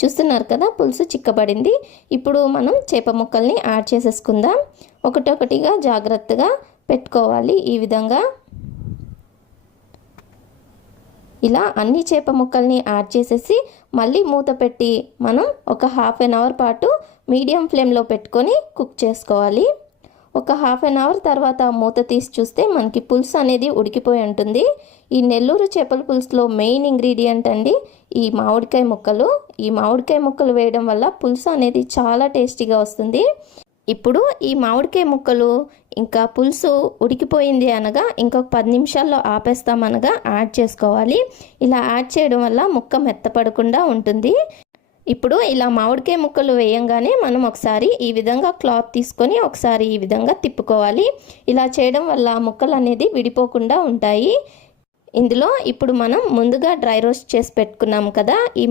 చూస్తున్నారు కదా, పులుసు చిక్కబడింది. ఇప్పుడు మనం చేప ముక్కల్ని యాడ్ చేసేసుకుందాం. ఒకటొకటిగా జాగ్రత్తగా పెట్టుకోవాలి. ఈ విధంగా ఇలా అన్ని చేప ముక్కల్ని యాడ్ చేసేసి మళ్ళీ మూత పెట్టి మనం ఒక హాఫ్ అన్ అవర్ పాటు మీడియం ఫ్లేమ్లో పెట్టుకొని కుక్ చేసుకోవాలి. ఒక హాఫ్ అన్ అవర్ తర్వాత మూత తీసి చూస్తే మనకి పులుసు అనేది ఉడికిపోయి ఉంటుంది. ఈ నెల్లూరు చేపల పులుసులో మెయిన్ ఇంగ్రీడియంట్ అండి ఈ మామిడికాయ ముక్కలు. ఈ మామిడికాయ ముక్కలు వేయడం వల్ల పులుసు అనేది చాలా టేస్టీగా వస్తుంది. ఇప్పుడు ఈ మామిడికాయ ముక్కలు ఇంకా పులుసు ఉడికిపోయింది అనగా ఇంకొక 10 నిమిషాల్లో ఆపేస్తామనగా యాడ్ చేసుకోవాలి. ఇలా యాడ్ చేయడం వల్ల ముక్క మెత్తపడకుండా ఉంటుంది. ఇప్పుడు ఇలా మామిడికాయ ముక్కలు వేయంగానే మనం ఒకసారి ఈ విధంగా క్లాత్ తీసుకొని ఒకసారి ఈ విధంగా తిప్పుకోవాలి. ఇలా చేయడం వల్ల ముక్కలు అనేది విడిపోకుండా ఉంటాయి. ఇందులో ఇప్పుడు మనం ముందుగా డ్రై రోస్ట్ చేసి పెట్టుకున్నాం కదా ఈ